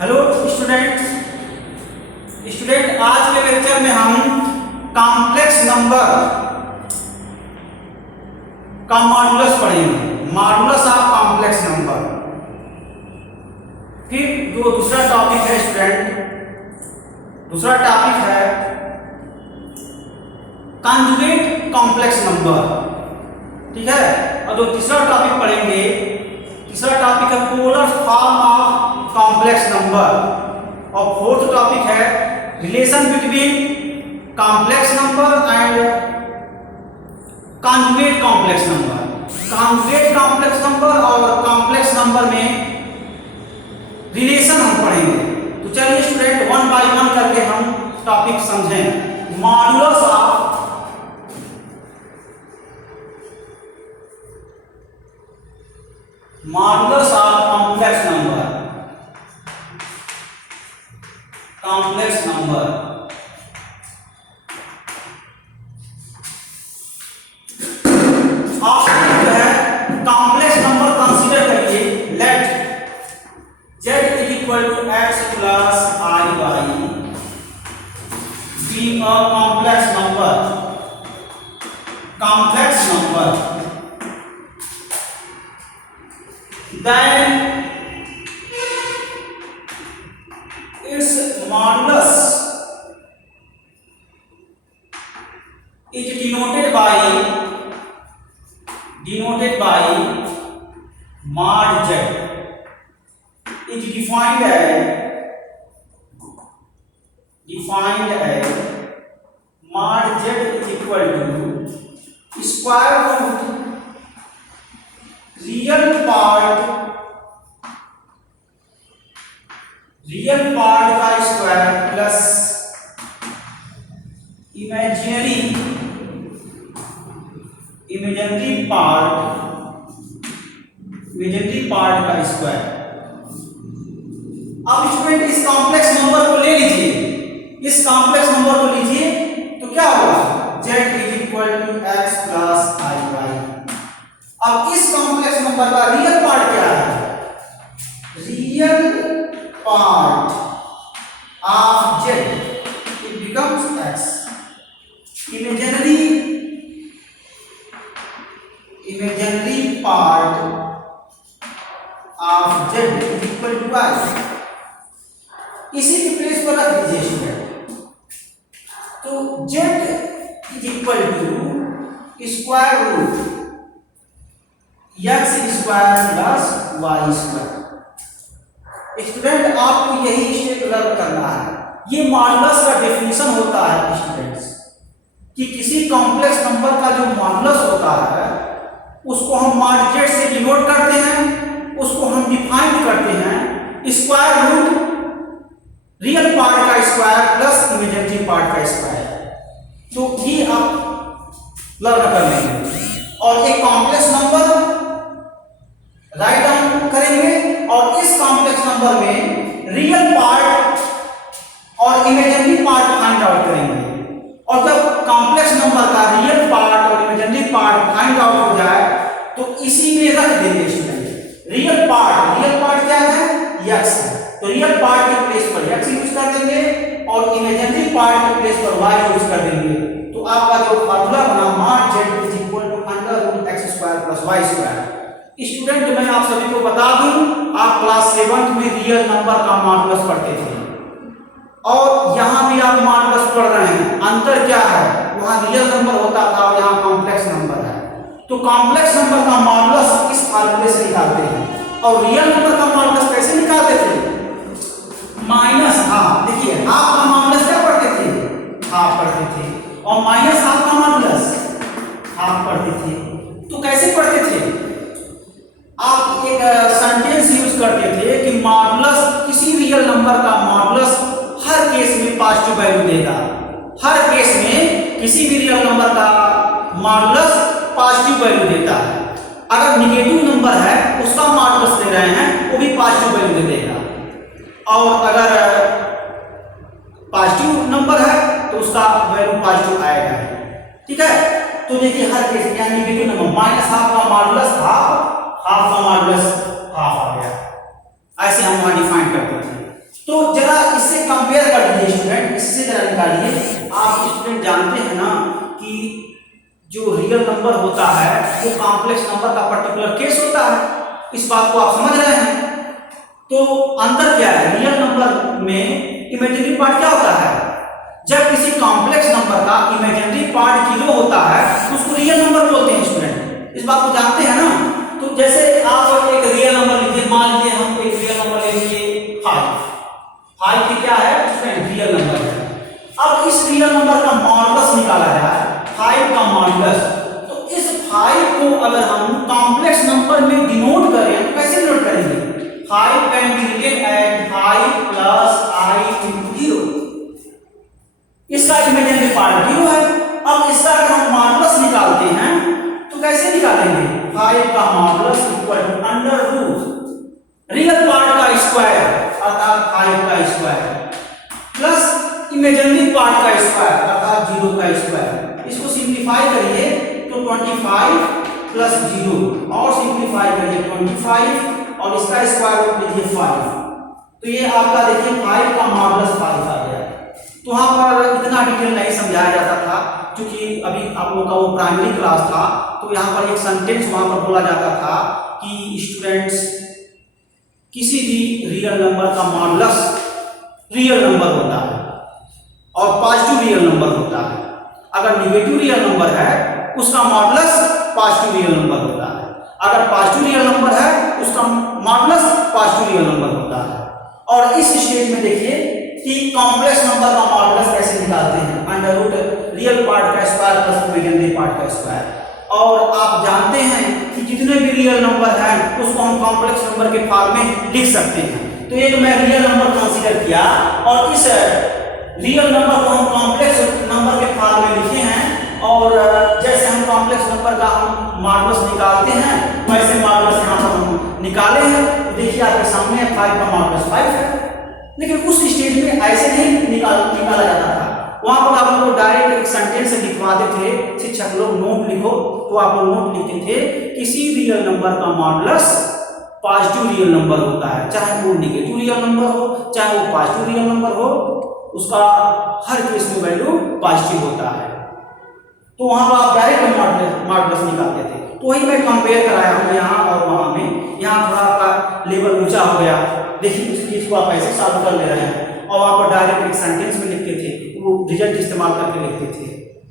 Hello student आज के lecture में हम कॉम्प्लेक्स नंबर का मॉडुलस पढ़ेंगे। Modulus of complex number. फिर जो दूसरा टॉपिक है स्टूडेंट, दूसरा टॉपिक है कॉन्जुगेट कॉम्प्लेक्स नंबर, ठीक है। और जो तीसरा टॉपिक पढ़ेंगे, तीसरा टॉपिक है polar form of complex number. और फोर्थ टॉपिक है relation between complex number and conjugate complex number. Conjugate complex number और कॉम्प्लेक्स नंबर में रिलेशन हम पढ़ेंगे। तो चलिए स्टूडेंट वन बाय वन करके हम टॉपिक समझें। Modulus of complex number. Complex number आप जो है कॉम्प्लेक्स नंबर कंसीडर करिए। Let z is equal to x plus i y be a complex number. Complex number then its modulus is denoted by mod z is defined as mod z is equal to square root real part का square plus imaginary part का square. अब student इस complex number को ले लीजिए, इस complex number को लीजिए तो क्या होगा, z is equal to x plus i y। अब इस कॉम्प्लेक्स नंबर का रियल पार्ट क्या है, real part of z it becomes x। imaginary part of z is equal to y। इसी की प्लेस पर रख दीजिए स्टूडेंट। तो z is equal to square root x square plus y square. Student आपको यही स्टेप लर्न करना है। ये मॉडुलस का डेफिनेशन होता है स्टूडेंट्स, कि किसी कॉम्प्लेक्स नंबर का जो मॉडुलस होता है उसको हम मॉड z से डिनोट करते हैं, उसको हम डिफाइन करते हैं स्क्वायर रूट रियल पार्ट का स्क्वायर प्लस इमेजिनरी पार्ट का स्क्वायर। तो ये आप लर्न कर लेंगे। और एक कॉम्प्लेक्स नंबर राइट डाउन करेंगे और इस कॉम्प्लेक्स नंबर में रियल पार्ट और इमेजिनरी पार्ट फाइंड आउट करेंगे। और जब कॉम्प्लेक्स नंबर का रियल पार्ट और इमेजिनरी पार्ट फाइंड आउट हो जाए तो इसी में रख देंगे स्टूडेंट। रियल पार्ट क्या है, x है, तो रियल पार्ट के प्लेस पर x यूज कर देंगे और इमेजिनरी पार्ट के प्लेस पर y यूज कर देंगे। तो आपका जो फार्मूला बना mod z is equal to under root x square plus y square. Student मैं आप सभी को बता दूं, आप क्लास 7th में रियल नंबर का मॉडुलस पढ़ते थे और यहाँ भी आप मॉडुलस पढ़ रहे हैं। अंतर क्या है, वहाँ रियल नंबर होता था और यहाँ कॉम्प्लेक्स नंबर है। तो कॉम्प्लेक्स नंबर का मॉडुलस इस फार्मूले से निकालते हैं और रियल नंबर का मॉडुलस कैसे निकालते थे, माइनस हाफ। देखिए हाफ का मॉडुलस क्या पढ़ते थे, हाफ पढ़ते थे, और माइनस हाफ का मॉडुलस हाफ पढ़ते थे। तो कैसे पढ़ते थे, आप एक सेंटेंस यूज करते थे कि मॉडुलस किसी रियल नंबर का मॉडुलस हर केस में पॉजिटिव वैल्यू देगा। हर केस में किसी भी रियल नंबर का मॉडुलस पॉजिटिव वैल्यू देता है। अगर निगेटिव नंबर है उसका मॉडुलस दे रहे हैं वो भी पॉजिटिव वैल्यू दे देगा, और अगर पॉजिटिव नंबर है तो उसका वैल्यू पॉजिटिव आएगा, ठीक है। तो देखिए हर केस में निगेटिव नंबर माइनस हाफ का मॉडुलस हाफ, हाफ का मॉडुलस हाफ आ गया। ऐसे हम वहां डिफाइन करते थे। तो जरा इससे कंपेयर कर लीजिए स्टूडेंट, इससे जरा निकालिए। आप स्टूडेंट जानते हैं ना कि जो रियल नंबर होता है वो कॉम्प्लेक्स नंबर का पर्टिकुलर केस होता है, इस बात को आप समझ रहे हैं। तो अंतर क्या है, रियल नंबर में इमेजिनरी पार्ट क्या होता है, जब किसी कॉम्प्लेक्स नंबर का इमेजिनरी पार्ट 0 होता है तो उसको रियल नंबर बोलते हैं स्टूडेंट, इस बात को जानते हैं ना। तो जैसे आप एक रियल नंबर लीजिए, मान लीजिए हम एक रियल नंबर ले लीजिए 5 की क्या है स्टूडेंट, रियल नंबर है। अब इस रियल नंबर का मॉडुलस निकाला जाए, 5 का मॉडुलस, तो इस 5 को अगर हम कॉम्प्लेक्स नंबर में डिनोट करें तो कैसे डिनोट करेंगे, 5 can be written as 5 plus I into 0। इसका इमेजिनरी पार्ट 0 है। अब इसका अगर हम मॉडुलस निकालते हैं तो कैसे निकालेंगे, 5 का modulus equal to under root real part का स्क्वायर अर्थात 5 का स्क्वायर प्लस इमेजिनरी पार्ट का स्क्वायर अर्थात 0 का स्क्वायर। इसको सिंप्लीफाई करिए तो 25 प्लस 0 और सिंप्लीफाई करिए 25 और इसका स्क्वायर रूट लीजिए 5। तो ये आपका देखिए 5 का मॉडुलस 5 आ गया। तो वहां पर इतना डिटेल नहीं समझाया जाता था क्योंकि अभी आप लोगों का वो प्राइमरी क्लास था, तो यहाँ पर एक सेंटेंस वहां पर बोला जाता था कि स्टूडेंट्स किसी भी रियल नंबर का मॉडुलस रियल नंबर होता है और पॉजिटिव रियल नंबर होता है। अगर नेगेटिव रियल नंबर है उसका मॉडुलस पॉजिटिव रियल नंबर होता है, अगर पॉजिटिव रियल नंबर है उसका मॉडुलस पॉजिटिव रियल नंबर होता है। और इस स्टेज में देखिए कि कॉम्प्लेक्स नंबर का मॉडुलस कैसे निकालते हैं, अंडर रूट रियल पार्ट का स्क्वायर प्लस इमेजिनरी पार्ट का स्क्वायर। और आप जानते हैं कि जितने भी रियल नंबर हैं उसको हम कॉम्प्लेक्स नंबर के फॉर्म में लिख सकते हैं। तो एक मैं रियल नंबर कंसीडर किया और इस रियल नंबर को हम कॉम्प्लेक्स नंबर के फॉर्म में लिखे हैं, और जैसे हम कॉम्प्लेक्स नंबर का हम मॉडुलस निकालते हैं वैसे मॉडुलस यहाँ पर हम निकाले हैं। देखिए आपके सामने 5 का मॉडुलस 5 है, लेकिन उस स्टेज में ऐसे नहीं निकाला जाता था। वहां पर आप लोग डायरेक्ट एक सेंटेंस लिखवाते थे, शिक्षक लोग नोट लिखो तो आप लोग नोट लिखते थे, किसी रियल नंबर का मॉडुलस पॉजिटिव रियल नंबर होता है, चाहे वो नेगेटिव रियल नंबर हो चाहे वो पॉजिटिव रियल नंबर हो, उसका हर केस में वैल्यू पॉजिटिव होता है। तो वहां पर आप डायरेक्ट मॉडुलस निकालते थे। तो वही मैं कंपेयर कराया हूँ यहाँ और वहां में, यहाँ थोड़ा आपका लेवल ऊंचा हो गया। देखिए उस चीज को आप ऐसे सॉल्व कर ले रहे हैं और वहां पर डायरेक्ट एक सेंटेंस में लिखते थे, वो रिजल्ट इस्तेमाल करके लिखते थे,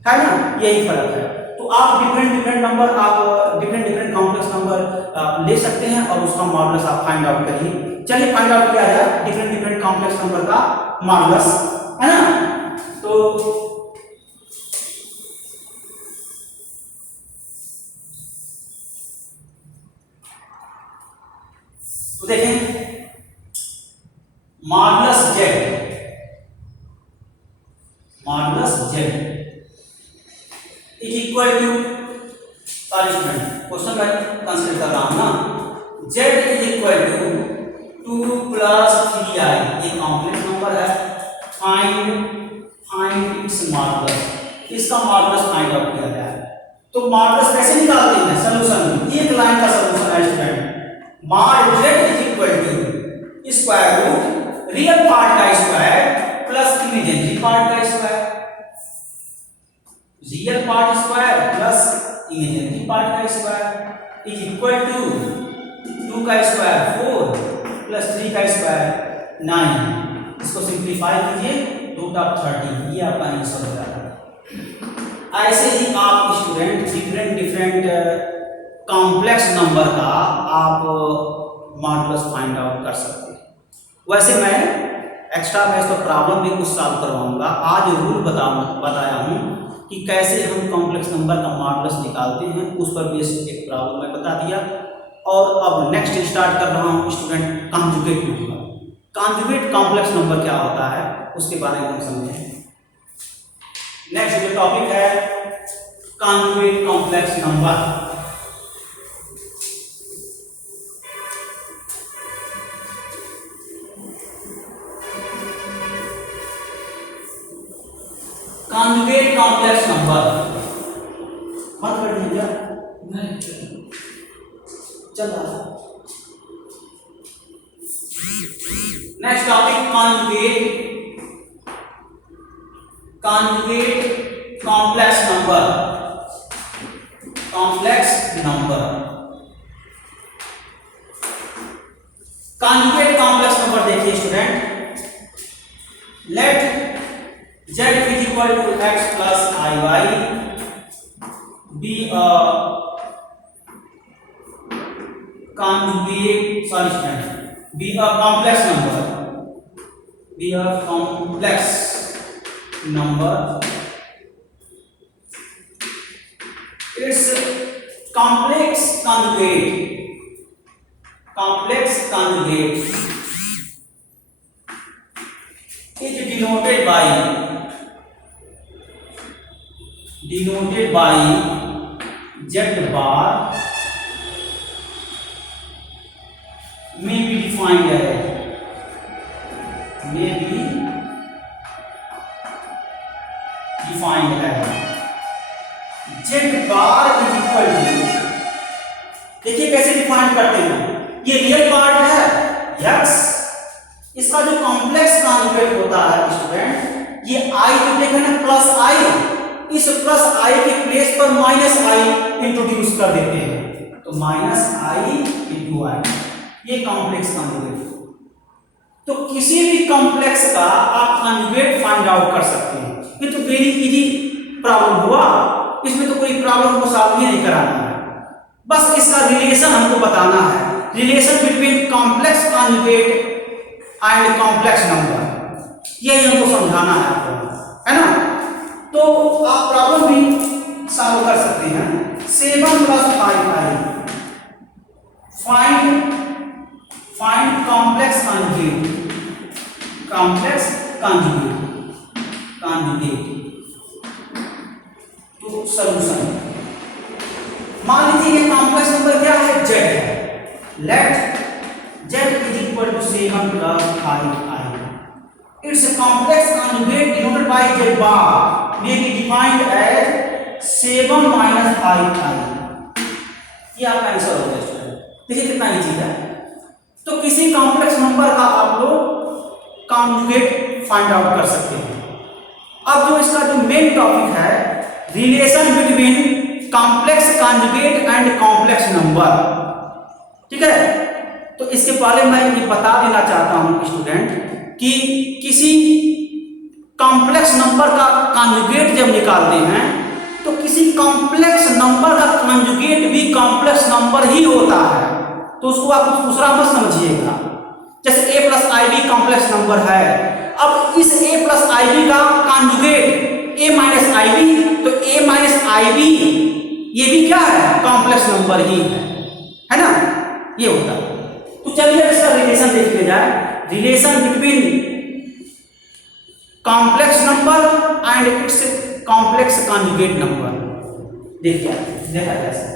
है ना, यही फर्क है। तो आप डिफरेंट नंबर, आप डिफरेंट कॉम्प्लेक्स नंबर ले सकते हैं और उसका मॉडुलस आप फाइंड आउट करिए। चलिए फाइंड आउट किया जाए डिफरेंट कॉम्प्लेक्स नंबर का मॉडुलस, है ना। तो देखें modulus z is equal to, question मैं कंसीडर कर रहा हूं ना, z is equal to 2 plus 3i, ये कॉम्प्लेक्स नंबर है। फाइंड इट्स मॉडुलस, इसका मॉडुलस फाइंड आउट किया गया है। तो मॉडुलस कैसे निकालते हैं, सोल्यूशन एक लाइन का सोल्यूशन है student, mod z is equal to square root real part का स्क्वायर प्लस इमेजिनरी पार्ट का square, real part square plus imaginary part का स्क्वायर इज इक्वल टू 2 का स्क्वायर 4 प्लस 3 का स्क्वायर 9। इसको simplify कीजिए, root of 30, ये आपका answer हो जाएगा। ऐसे ही आप स्टूडेंट डिफरेंट कॉम्प्लेक्स नंबर का आप मॉडुलस फाइंड आउट कर सकते हैं। वैसे मैं एक्स्ट्रा मैथ्स तो प्रॉब्लम भी कुछ सॉल्व करवाऊंगा। आज रूल बताया हूँ कि कैसे हम कॉम्प्लेक्स नंबर का मॉडुलस निकालते हैं, उस पर बेस्ड एक प्रॉब्लम मैं बता दिया। और अब नेक्स्ट स्टार्ट कर रहा हूँ student conjugate number. Conjugate complex number क्या होता है उसके बारे में हम समझें। नेक्स्ट जो टॉपिक है conjugate complex number. Conjugate complex number मत कर दीजिए, नहीं चल रहा। Next topic conjugate complex number. Conjugate complex number देखिए student, let z is equal to x plus iy be a conjugate, sorry student, be a complex number, its complex conjugate is denoted by z bar may be defined as z bar is equal to, देखिए कैसे define करते हैं, ये real part है x, इसका जो complex conjugate होता है स्टूडेंट, ये i जो देखा ना प्लस i, इस प्लस i के प्लेस पर माइनस i इंट्रोड्यूस कर देते हैं, तो माइनस i इंटू i, ये कॉम्प्लेक्स कॉन्जुगेट। तो किसी भी कॉम्प्लेक्स का आप कॉन्जुगेट फाइंड आउट कर सकते हैं, ये तो वेरी इजी प्रॉब्लम हुआ, इसमें तो कोई प्रॉब्लम को सॉल्व ही नहीं कराना है, बस इसका रिलेशन हमको बताना है, relation between complex conjugate and complex number, यही हमको समझाना है आपको, है ना। तो आप प्रॉब्लम भी सॉल्व कर सकते हैं। 7 + 5i, फाइंड कॉम्प्लेक्स कॉन्जुगेट। तो सॉल्यूशन, मान लीजिए ये कॉम्प्लेक्स नंबर क्या है, z है, late z is equal to 7 + 5i, its complex conjugate denoted by z bar may be defined as 7 - 5i। ये आपका आंसर हो गया स्टूडेंट, देखिए कितना इजी है। तो किसी कॉम्प्लेक्स नंबर का आप लोग कॉन्जुगेट फाइंड आउट कर सकते हैं। अब जो इसका जो मेन टॉपिक है, relation between complex conjugate and complex number, ठीक है। तो इसके पहले मैं ये बता देना चाहता हूं स्टूडेंट कि किसी कॉम्प्लेक्स नंबर का कॉन्जुगेट जब निकालते हैं तो किसी कॉम्प्लेक्स नंबर का कॉन्जुगेट भी कॉम्प्लेक्स नंबर ही होता है, तो उसको आप कुछ दूसरा मत समझिएगा। जैसे a + ib कॉम्प्लेक्स नंबर है, अब इस a + ib का कॉन्जुगेट a - ib, तो a - ib ये भी क्या है, कॉम्प्लेक्स नंबर ही है ना, ये होता है। तो चलिए इसका रिलेशन देख लिया जाए, relation between complex number and it's complex conjugate number देखिए, देखा जाए।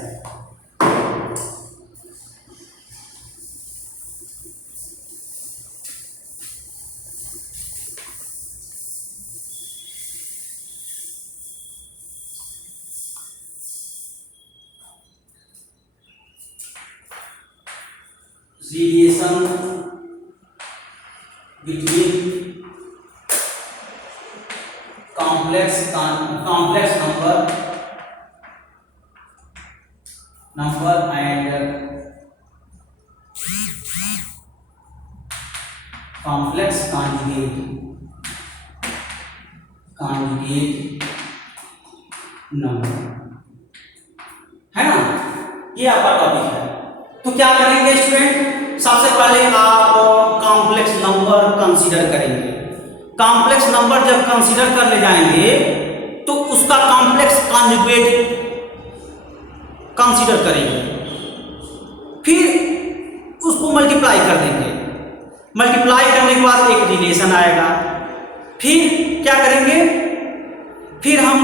Relation between complex number and complex conjugate number, है ना, ये आपका टॉपिक है। तो क्या करेंगे स्टूडेंट, सबसे पहले आप कॉम्प्लेक्स नंबर कंसीडर करेंगे। कॉम्प्लेक्स नंबर जब कंसीडर कर ले जाएंगे तो उसका कॉम्प्लेक्स कॉन्जुगेट कंसीडर करेंगे, फिर उसको मल्टीप्लाई कर देंगे। मल्टीप्लाई करने के बाद एक रिलेशन आएगा, फिर क्या करेंगे, फिर हम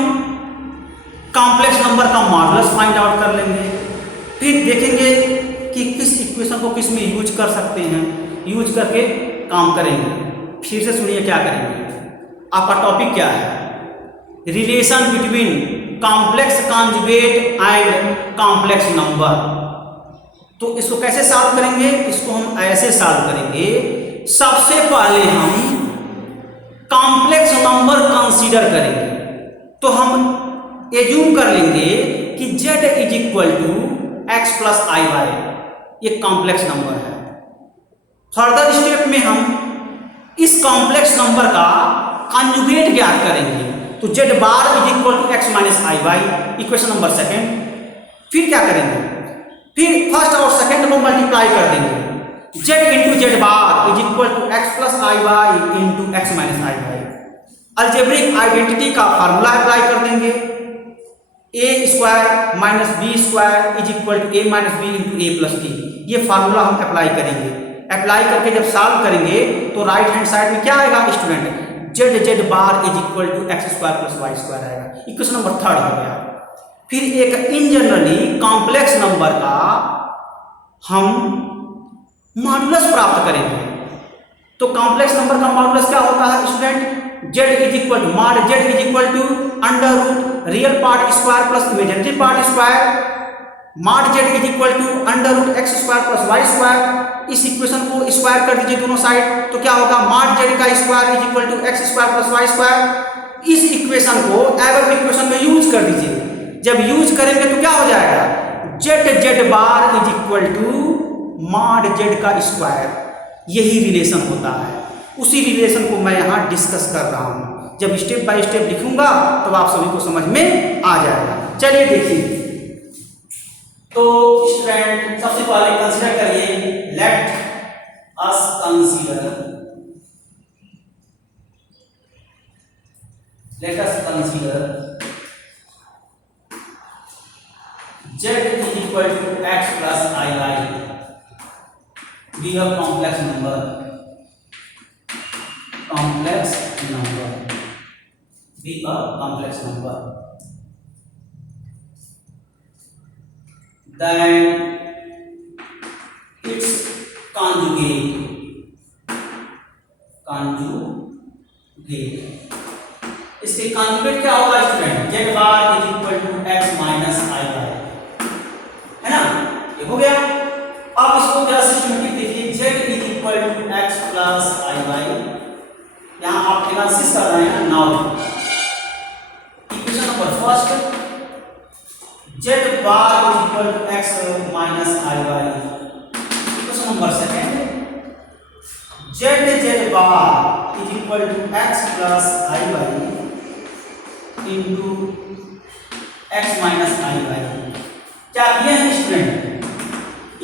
कॉम्प्लेक्स नंबर का मॉडुलस फाइंड आउट कर लेंगे, फिर देखेंगे कि किस इक्वेशन को किस में यूज कर सकते हैं, यूज करके काम करेंगे। फिर से सुनिए क्या करेंगे, आपका टॉपिक क्या है, relation between complex conjugate and complex number. तो इसको कैसे सॉल्व करेंगे, इसको हम ऐसे सॉल्व करेंगे सबसे पहले हम कॉम्प्लेक्स नंबर कंसीडर करेंगे। तो हम एज्यूम कर लेंगे कि z is equal to x plus I y, ये कॉम्प्लेक्स नंबर है। फर्दर स्टेप में हम इस कॉम्प्लेक्स नंबर का कंजुगेट ज्ञात करेंगे। तो z bar is equal to x minus I y, equation number second. फिर क्या करेंगे, फिर फर्स्ट और सेकेंड को मल्टीप्लाई कर देंगे। z into Z bar is equal to x plus I Y into x minus I Y. Algebraic identity का formula apply कर देंगे, A square minus B square is equal to A minus B into A plus D. ये formula हम apply करेंगे। Apply करके जब solve करेंगे तो राइट हैंड साइड में क्या आएगा student, z bar is equal to x square plus Y square आएगा। इक्वेशन नंबर थर्ड हो गया। फिर एक इन जनरली कॉम्प्लेक्स नंबर का हम मॉडुलस प्राप्त करेंगे। तो कॉम्प्लेक्स नंबर का मॉडुलस क्या होता है student, z is equal to mod z is equal to under root real part square plus imaginary part square, mod z is equal to under root x square plus Y square. इस equation को square कर दीजिए दोनों side, तो क्या होगा mod z का square is equal to x square plus Y square. इस इक्वेशन को एवर इक्वेशन में यूज कर दीजिए। जब यूज करेंगे तो क्या हो जाएगा, z bar is equal to mod z का स्क्वायर। यही रिलेशन होता है, उसी रिलेशन को मैं यहाँ डिस्कस कर रहा हूँ। जब स्टेप बाय स्टेप लिखूंगा तो आप सभी को समझ में आ जाएगा। चलिए देखिए, तो स्टूडेंट सबसे पहले कंसीडर करिए, let us consider z is equal to x plus iy be a complex number be a complex number, then its conjugate इसके कंजुगेट क्या होगा student, z bar is equal to x minus I Y, है ना, ये हो गया। अब इसको जरा सिस्टमेटिक देखिए, z is equal to x plus I y. यहाँ आप एनालिसिस कर रहे हैं now. Equation number first, z bar is equal to x minus I y. Equation number second, z bar is equal to x plus I Y into x minus I y. क्या किए हैं student,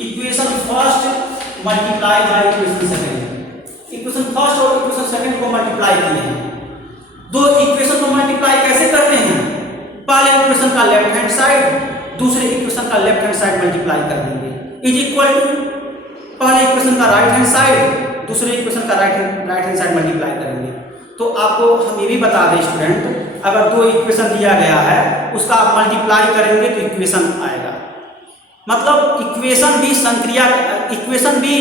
equation first multiply by equation second. Equation first और equation second को multiply किए हैं। दो equation को multiply कैसे करते हैं, पहले इक्वेशन का लेफ्ट हैंड साइड दूसरे इक्वेशन का लेफ्ट हैंड साइड मल्टीप्लाई कर देंगे, इज इक्वल टू पहले इक्वेशन का राइट हैंड साइड दूसरे इक्वेशन का राइट हैंड साइड मल्टीप्लाई करेंगे। तो आपको हम ये भी बता दें स्टूडेंट, अगर दो इक्वेशन दिया गया है उसका आप मल्टीप्लाई करेंगे तो इक्वेशन आएगा। मतलब इक्वेशन भी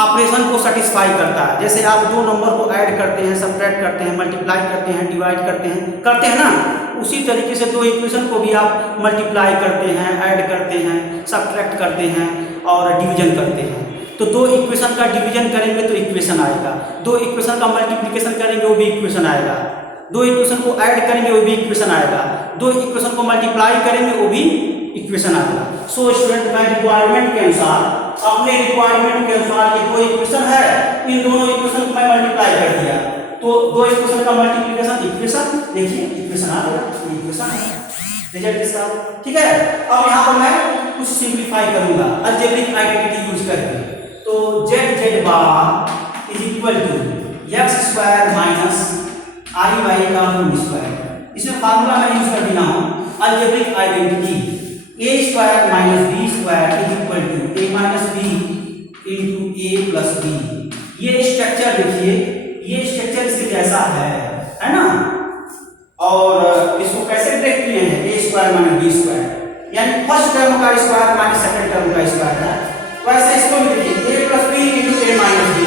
ऑपरेशन को सेटिस्फाई करता है। जैसे आप दो नंबर को ऐड करते हैं, सब्ट्रैक्ट करते हैं, मल्टीप्लाई करते हैं, डिवाइड करते हैं ना, उसी तरीके से दो इक्वेशन को भी आप मल्टीप्लाई करते हैं, ऐड करते हैं, सब्ट्रैक्ट करते हैं और डिवीजन करते हैं। तो दो इक्वेशन का डिवीजन करेंगे तो इक्वेशन आएगा, दो इक्वेशन का मल्टीप्लिकेशन करेंगे वो भी इक्वेशन आएगा, दो इक्वेशन को ऐड करेंगे वो भी इक्वेशन आएगा, दो इक्वेशन को मल्टीप्लाई करेंगे वो भी इक्वेशन आएगा। सो स्टूडेंट, मैं रिक्वायरमेंट के अनुसार, अपने रिक्वायरमेंट के अनुसार ये दो इक्वेशन है, इन दोनों इक्वेशन को मैं मल्टीप्लाई कर दिया तो दो इक्वेशन का मल्टीप्लिकेशन इक्वेशन, देखिए इक्वेशन आ गया, इक्वेशन है रिजल्ट इसका। ठीक है, अब यहाँ पर मैं कुछ सिंप्लीफाई करूंगा अलजेब्रिक आइडेंटिटी यूज करके। तो z bar is equal to x square minus I y का होल स्क्वायर। इसमें फार्मूला मैं यूज कर देना हूँ algebraic identity, a square minus B square is equal to A minus B into A plus b. ये structure देखिए, ये structure इसके जैसा है ना, और इसको कैसे ब्रेक किए हैं, ए स्क्वायर माइनस बी स्क्वायर, यानी फर्स्ट टर्म का स्क्वायर माइनस सेकंड टर्म का स्क्वायर है। वैसे इसको भी देखिए, ए प्लस बी इंटू ए माइनस बी,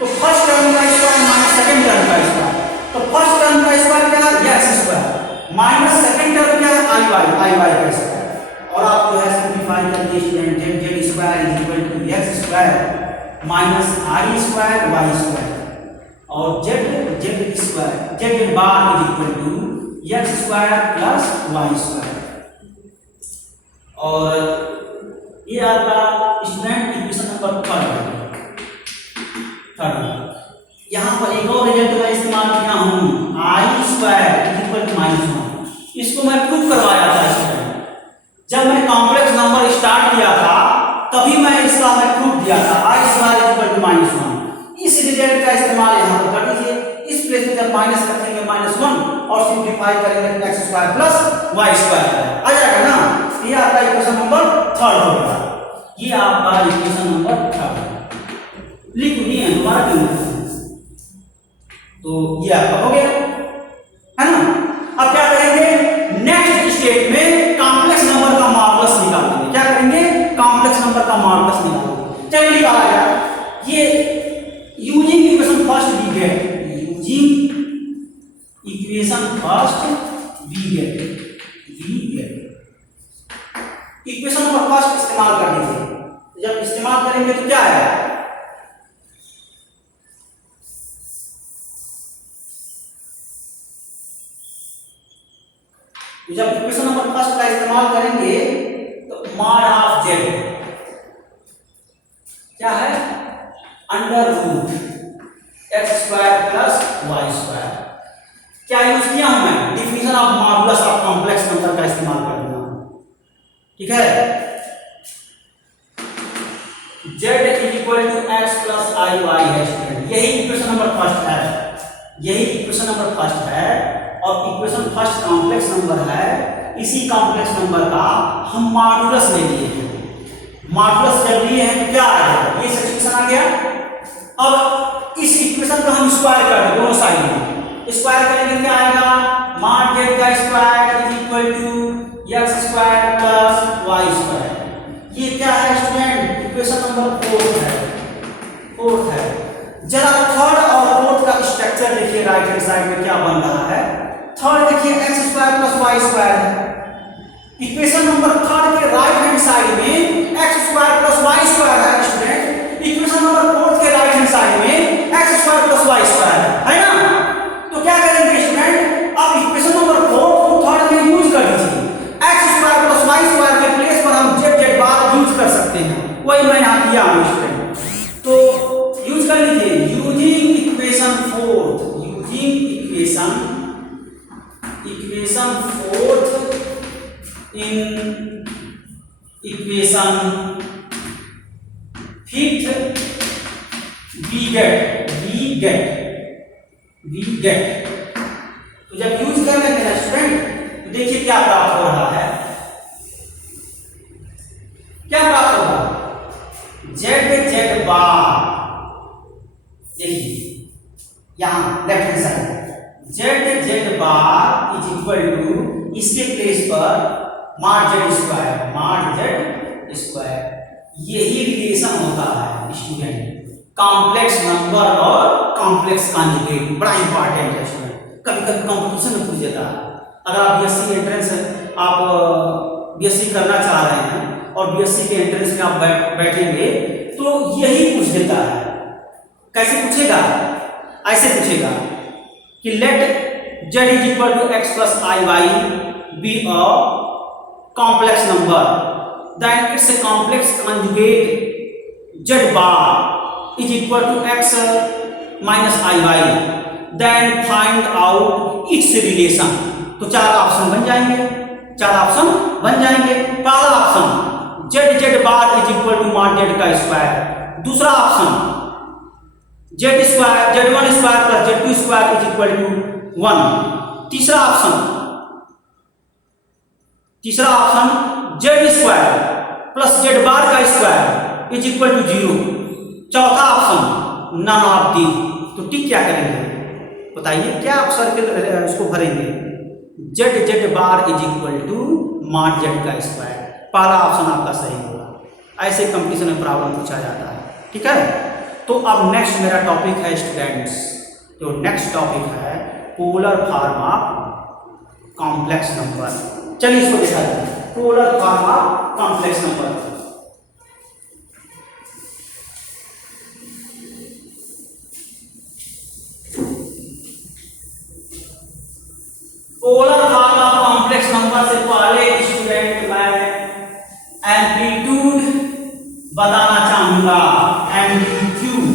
तो फर्स्ट टर्म का स्क्वायर माइनस सेकंड टर्म का स्क्वायर, तो फर्स्ट टर्म का स्क्वायर क्या है, x square, minus second term क्या है, आई वाई का स्क्वायर। और आप जो है सिंप्लीफाई करके student, z square is equal to x square minus r square y square और z z bar is equal to x square plus Y square. और ये आपका स्टूडेंट इक्वेशन नंबर थर्ड। यहाँ पर एक और रिजल्ट मैं इस्तेमाल किया हूँ आई स्क्वायर इज इक्वल टू -1। इसको मैं प्रूव करवाया था स्टूडेंट, जब मैं कॉम्प्लेक्स नंबर स्टार्ट किया था तभी मैं इसका मैं प्रूफ दिया था आई स्क्वायर इज इक्वल टू -1। इस रिजल्ट का इस्तेमाल यहाँ पर कर दीजिए। इस प्लेस में जब माइनस रखेंगे -1 और सिंप्लीफाई करेंगे x square plus Y square आ जाएगा ना। ये आपका इक्वेशन नंबर थर्ड होगा। ये आपका इक्वेशन नंबर थर्ड लिख दिए दोबारा क्यों। तो ये आपका हो गया है ना। अब क्या करेंगे नेक्स्ट स्टेप में कॉम्प्लेक्स नंबर का मॉडुलस निकालेंगे। क्या करेंगे कॉम्प्लेक्स नंबर का मॉडुलस निकालेंगे। चलिए निकाला जाए। ये using equation first we get, using equation first we get equation number first इस्तेमाल कर दीजिए। जब इस्तेमाल करेंगे तो क्या आएगा जब इक्वेशन नंबर फर्स्ट का इस्तेमाल करेंगे तो मॉड ऑफ जेड क्या है under root x square plus Y square. क्या यूज किया हूं मैं definition of modulus of complex number का इस्तेमाल कर दिया हूं। ठीक है z is equal to x plus I Y है स्टूडेंट। यही इक्वेशन नंबर फर्स्ट है, यही इक्वेशन नंबर फर्स्ट है और इक्वेशन फर्स्ट कॉम्प्लेक्स नंबर है। इसी कॉम्प्लेक्स नंबर का हम मॉडुलस ले लिए हैं। मॉडुलस जब लिए हैं तो क्या आएगा ये सब्स्टिट्यूशन आ गया। अब इस इक्वेशन को हम स्क्वायर कर दें दोनों साइड में। स्क्वायर करेंगे क्या आएगा मॉड जेड का square is equal to x square plus Y square. ये क्या है स्टूडेंट इक्वेशन नंबर फोर्थ है। जरा थर्ड और फोर्थ का स्ट्रक्चर देखिए राइट हैंड साइड में क्या बन रहा है। थर्ड देखिए x square plus Y square है। इक्वेशन नंबर थर्ड के राइट हैंड साइड में x square plus Y square है स्टूडेंट। इक्वेशन नंबर फोर्थ के राइट हैंड साइड में x square plus Y square है ना। तो क्या करेंगे स्टूडेंट अब इक्वेशन नंबर फोर्थ को थर्ड में यूज कर दीजिए। X square plus Y square के प्लेस पर हम जेड बार यूज कर सकते हैं। वही मैं यहाँ किया हूँ स्टूडेंट। तो यूज कर लीजिए using equation fourth, equation fourth in equation fifth we get. तो जब यूज कर लेंगे ना स्टूडेंट तो देखिए क्या प्राप्त हो रहा है। क्या प्राप्त होगा जेड बार देखिए यहां left hand side z bar is equal to इसके प्लेस पर मॉड जेड स्क्वायर। यही रिलेशन होता है स्टूडेंट कॉम्प्लेक्स नंबर और कॉम्प्लेक्स कॉन्जुगेट। बड़ा इंपॉर्टेंट है स्टूडेंट, कभी कभी कंपटीशन में पूछ देता है। अगर आप बीएससी एंट्रेंस आप बीएससी करना चाह रहे हैं और बीएससी के एंट्रेंस में आप बैठेंगे तो यही पूछ देता है। कैसे पूछेगा ऐसे पूछेगा कि let z is equal to x plus I y be a complex number then it's a complex conjugate z bar is equal to x minus I y then find out its relation. तो चार option बन जाएंगे। पहला option z bar is equal to mod z का square. दूसरा option z one square plus z two square is equal to 1। तीसरा option z square plus z बार का square is equal to 0। चौथा ऑप्शन नन ऑफ दी। तो टिक क्या करेंगे बताइए क्या आप सर्किल इसको भरेंगे z bar is equal to mod z का स्क्वायर। पहला ऑप्शन आपका सही होगा। ऐसे कंपटीशन में प्रॉब्लम पूछा जाता है। ठीक है तो अब नेक्स्ट मेरा टॉपिक है स्टूडेंट्स, तो नेक्स्ट टॉपिक है polar form of complex number. चलिए इसको देखा जाए polar form of complex number. Polar form of complex number से पहले स्टूडेंट मैं एम्पलीट्यूड बताना चाहूंगा। Amplitude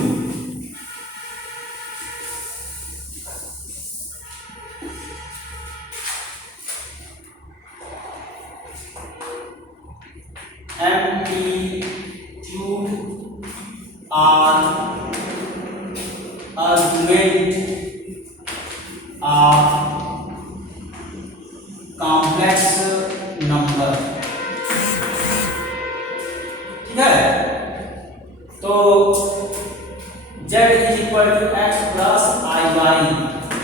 or argument of complex number. ठीक है, तो z is equal to x plus I y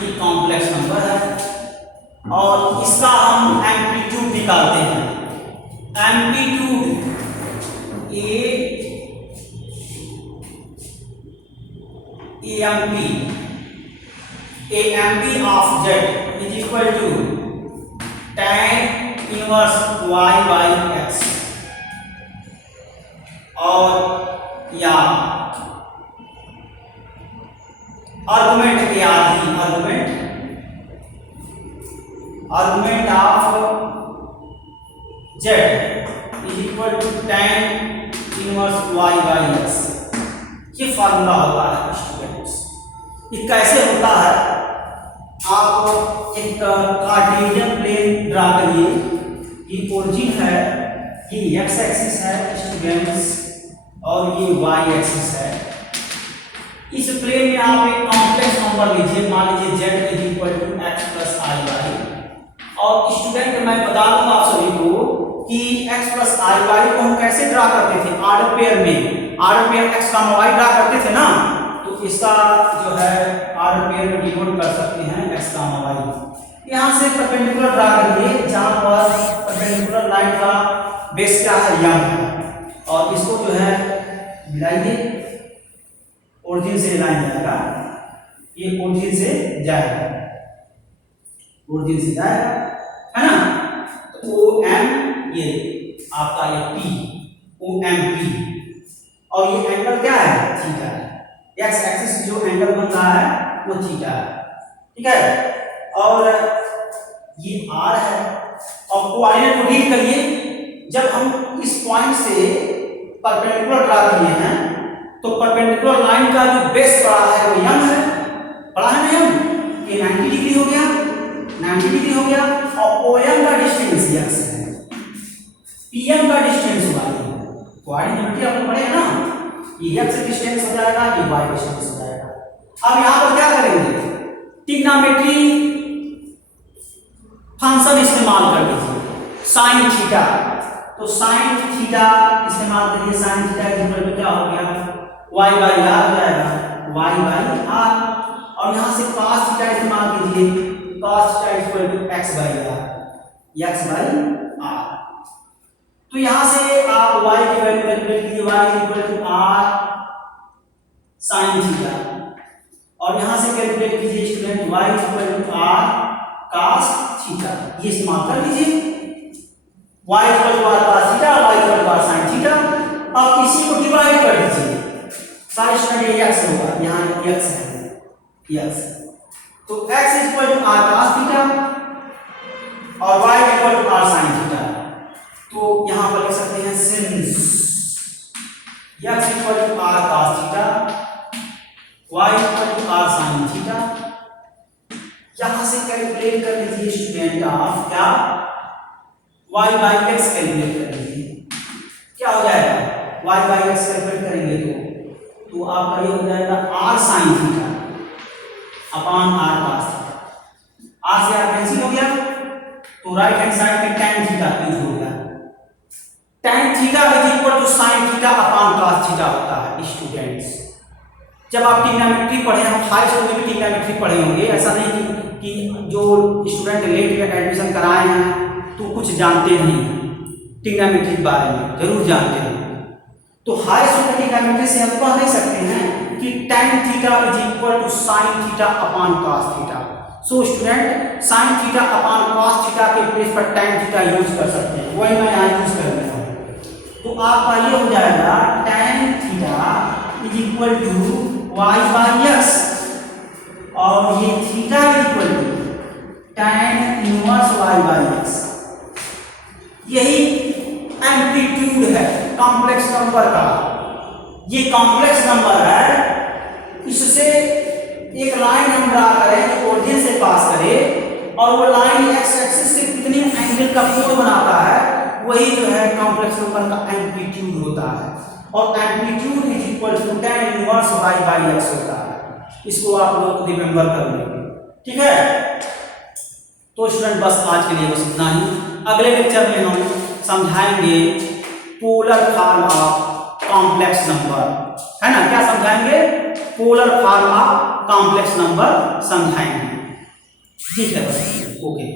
ये कॉम्प्लेक्स नंबर है और इसका हम एम्पलीट्यूड निकालते हैं। Amplitude AMP of z is equal to tan inverse y by x और या argument argument of z is equal to tan inverse y by x। ये फार्मूला होता है स्टूडेंट्स। ये कैसे होता है, आप एक कार्टेशियन प्लेन ड्रा करिए। ये ओरिजिन है, ये x एक्सिस है स्टूडेंट्स और ये y एक्सिस है। इस प्लेन में आप एक कॉम्प्लेक्स नंबर लीजिए, मान लीजिए z is equal to x plus I y. और स्टूडेंट मैं बता दूंगा आप सभी को कि x प्लस आई वाई को हम कैसे ड्रा करते थे, ऑर्डर पेयर में x कॉमा y ड्रा करते थे ना, तो इसका जो है ऑर्डर पेयर में डिनोट कर सकते हैं x कॉमा y। यहाँ से परपेंडिकुलर ड्रा करिए जहाँ पर परपेंडिकुलर लाइन का बेस क्या है, यम है, और इसको जो है मिलाइए, ओरिजिन से लाइन जाएगा, ये ओरिजिन से जाएगा है ना। तो ओ एम ये आपका ये पी ओ एम पी और ये एंगल क्या है, थीटा है। एक्स एक्सिस जो एंगल बन रहा है वो थीटा है। ठीक है, और ये आर है और कोऑर्डिनेट को रीड करिए। जब हम इस पॉइंट से परपेंडिकुलर ड्रा किए हैं तो परपेंडिकुलर लाइन का जो बेस पड़ा है वो यम है, पड़ा है ना यम, ये 90 डिग्री हो गया, 90 डिग्री हो गया और ओएम का डिस्टेंस x है, पीएम का डिस्टेंस y है। कोऑर्डिनेट आपको पड़ेगा ना, ये x डिस्टेंस हो जाएगा, ये y डिस्टेंस हो जाएगा। अब यहां पर क्या करेंगे, ट्रिग्नोमेट्री फंक्शन इस्तेमाल कर लीजिए, sin थीटा। तो sin थीटा इस्तेमाल करिए, sin थीटा इक्वल टू क्या हो गया, y बाई r हो जाएगा, y बाई r। और यहां से cos थीटा इस्तेमाल कीजिए, cos theta equal to x by r। तो यहां से आप y की वैल्यू कैलकुलेट कीजिए, y equal to r sin theta, और यहां से कैलकुलेट कीजिए student y equal to r cos theta. ये इस्तेमाल कर लीजिए, y equal to r cos theta, y equal to r sin theta. अब इसी को डिवाइड कर दीजिए, सारे स्टूडेंट ये x होगा, यहां x है, x तो x equal to r cos theta और y equal to r sin theta. तो यहां पर लिख सकते हैं since x equal to r cos theta, y equal to r sin theta. यहां से कैलकुलेट कर लीजिए स्टूडेंट आप क्या, y बाई x कैलकुलेट कर लीजिए, क्या हो जाएगा, y बाई x कैलकुलेट करेंगे तो आपका ये हो जाएगा r sin theta upon r cos theta. r से r कैंसिल हो गया तो राइट हैंड साइड में tan थीटा यूज हो गया। tan theta is equal to sin theta upon cos theta होता है स्टूडेंट्स। जब आप ट्रिग्नोमेट्री पढ़े, हम हाई स्कूल में भी ट्रिग्नोमेट्री पढ़े होंगे, ऐसा नहीं कि जो स्टूडेंट लेट में एडमिशन कराए हैं तो कुछ जानते नहीं ट्रिग्नोमेट्री के बारे में, जरूर जानते हैं। तो हाई स्कूल में ट्रिग्नोमेट्री से हम कह नहीं सकते हैं कि tan theta is equal to sin theta upon cos theta. So student sin theta upon cos theta के प्लेस पर tan थीटा यूज कर सकते हैं, वही मैं यहाँ यूज कर रहा हूँ। तो आपका ये हो जाएगा tan theta is equal to y by x और ये theta equal to tan inverse ये कॉम्प्लेक्स नंबर है, इससे एक लाइन हम ड्रा करें जो ओरिजिन से पास करे और वो लाइन एक्स एक्सिस से कितने एंगल का कोण बनाता है, वही जो है कॉम्प्लेक्स नंबर का एम्पलीट्यूड होता है। और amplitude is equal to tan inverse y by x होता है। इसको आप लोग रिमेंबर कर लेंगे, ठीक है। तो स्टूडेंट बस आज के लिए बस इतना ही। अगले लेक्चर में हम समझाएंगे polar form of complex number, है ना। क्या समझाएंगे? Polar form of complex number समझाएंगे, ठीक है। ओके।